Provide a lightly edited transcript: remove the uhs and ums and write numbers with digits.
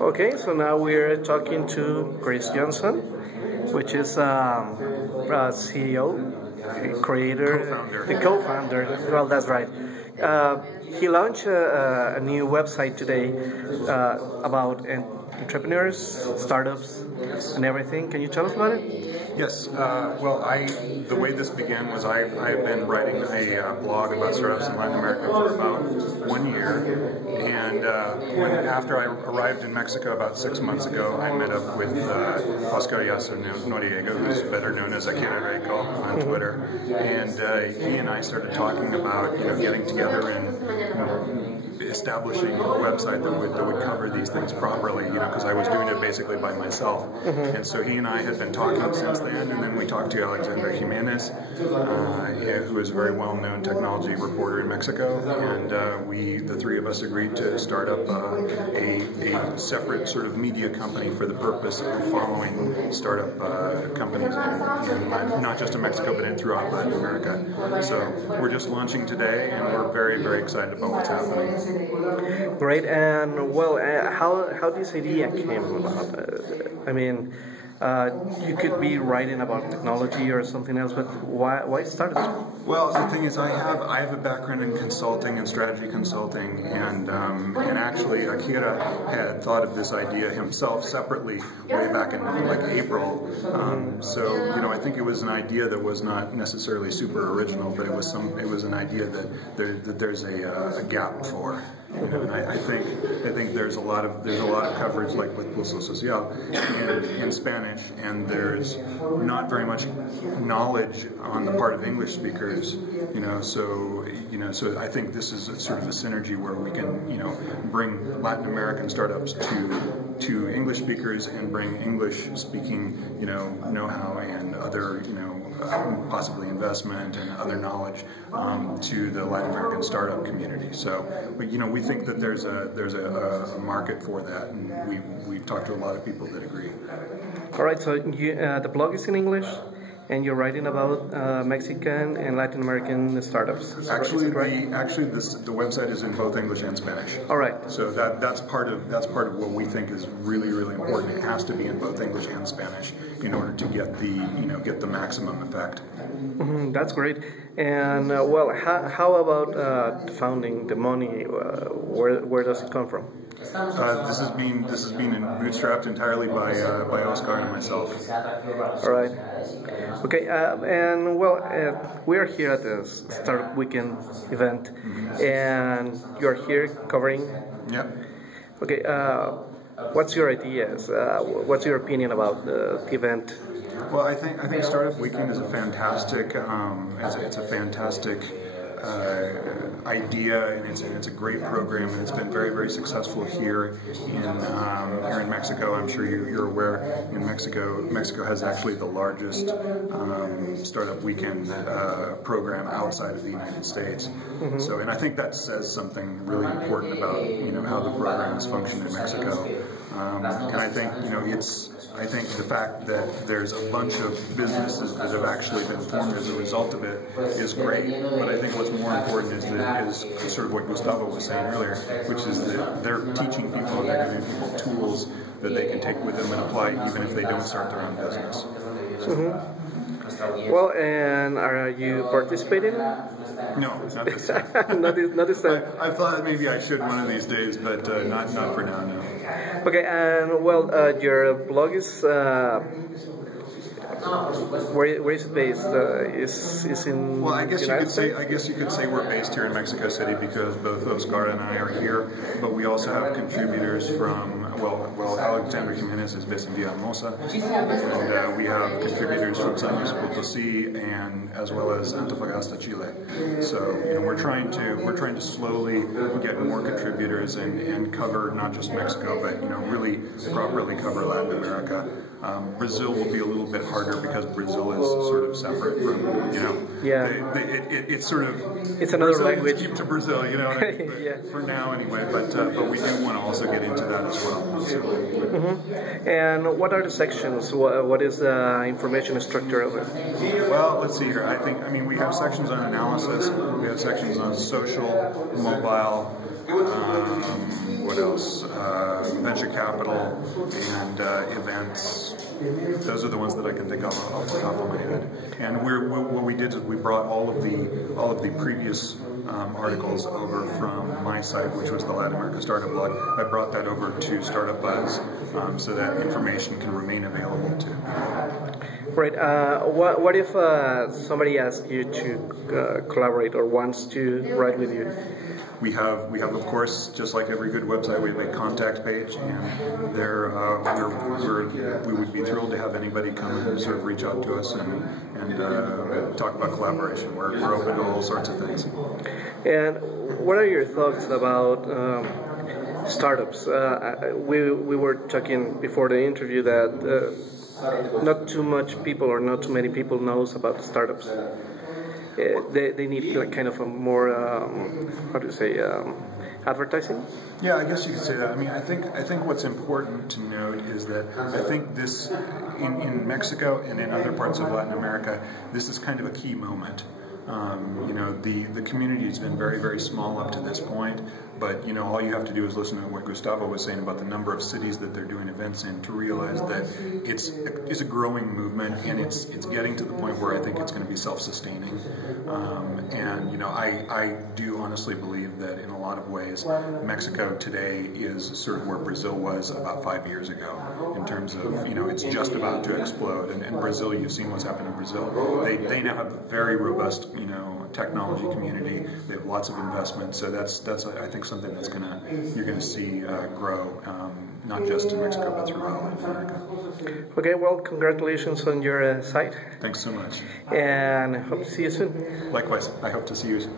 Okay, so now we're talking to Chris Johnson, which is CEO, creator, the co-founder. Well, that's right. He launched a new website today about entrepreneurs, startups, and everything. Can you tell us about it? Yes. The way this began was I've been writing a blog about startups in Latin America for about 1 year, and after I arrived in Mexico about 6 months ago, I met up with Oscar Noriega, who's better known as Akira Reiko on Twitter, and he and I started talking about getting together and establishing a website that would cover these things properly, because I was doing it basically by myself. And so he and I had been talking since then, and then we talked to Alexandra Jimenez, who is a very well-known technology reporter in Mexico, and the three of us agreed to start up a separate sort of media company for the purpose of following startup companies in not just in Mexico, but throughout Latin America. So we're just launching today, and we're very, very excited about what's happening. Great, and well, how this idea came about? I mean, you could be writing about technology or something else, but why start this? Well, the thing is, I have a background in consulting and strategy consulting, and actually Akira had thought of this idea himself separately way back in like April. So I think it was an idea that was not necessarily super original, but it was an idea that there's a gap for. And I think there's a lot of coverage like with Pulso Social in Spanish, and there's not very much knowledge on the part of English speakers. So I think this is sort of a synergy where we can bring Latin American startups to English speakers and bring English speaking know-how and other possibly investment and other knowledge to the Latin American startup community. So we think that there's a market for that, and we've talked to a lot of people that agree. All right, so the blog is in English, and you're writing about Mexican and Latin American startups. Actually, the website is in both English and Spanish. All right. So that's part of what we think is really, really important. It has to be in both English and Spanish in order to get the maximum effect. That's great. And how about founding the money? Where does it come from? This is being bootstrapped entirely by Oscar and myself. All right. Okay. And we're here at the Startup Weekend event, and you're here covering. Yep. Okay. What's your ideas? What's your opinion about the event? Well, I think Startup Weekend is a fantastic idea, and it's a great program, and it's been very, very successful here in Mexico. I'm sure you're aware. In Mexico has actually the largest Startup Weekend program outside of the United States. So, and I think that says something really important about how the program is functioning in Mexico. And I think the fact that there's a bunch of businesses that have actually been formed as a result of it is great. But I think what's more important is sort of what Gustavo was saying earlier, which is that they're teaching people and they're giving people tools that they can take with them and apply even if they don't start their own business. Well, and are you participating? No, not this time. not this time. I thought maybe I should one of these days, but not for now, no. Okay, and your blog is where is it based? Is in well, I guess United States? I guess you could say we're based here in Mexico City because both Oscar and I are here, but we also have contributors from Alexandra Jimenez is based in Villahermosa, and we have contributors from San Luis Potosí and as well as Antofagasta, Chile. So we're trying to slowly get more contributors and cover not just Mexico, but really properly cover Latin America. Brazil will be a little bit harder because Brazil is sort of separate from it's another language. Keep to Brazil, for now anyway. But we do want to also get into that as well. So. And what are the sections? What is the information structure of it? Well, let's see here. I mean we have sections on analysis. We have sections on social, mobile. What else? Venture capital and events. Those are the ones that I can think of off the top of my head. And what we did is we brought all of the previous articles over from my site, which was the Latino América Startup blog. I brought that over to StartupBuzz so that information can remain available too. Right. What if somebody asks you to collaborate or wants to write with you? We have of course, just like every good website, we have a contact page, and there we would be thrilled to have anybody come and sort of reach out to us and talk about collaboration. We're open to all sorts of things. And what are your thoughts about startups? We were talking before the interview that not too much people or not too many people knows about the startups. They need like kind of a more how do you say advertising? Yeah, I guess you could say that. I mean, I think what's important to note is that I think this in Mexico and in other parts of Latin America, this is kind of a key moment. You know, the community has been very, very small up to this point, but you know, all you have to do is listen to what Gustavo was saying about the number of cities that they're doing events in to realize that it's a growing movement, and it's getting to the point where I think it's going to be self-sustaining. And you know, I do honestly believe that in a lot of ways, Mexico today is sort of where Brazil was about 5 years ago in terms of, you know, it's just about to explode. And Brazil, you've seen what's happened in Brazil. They now have a very robust, you know, technology community. They have lots of investment, so that's I think something that's you're gonna see grow, not just in Mexico but throughout Latin America. Okay, well, congratulations on your site. Thanks so much. And hope to see you soon. Likewise, I hope to see you soon.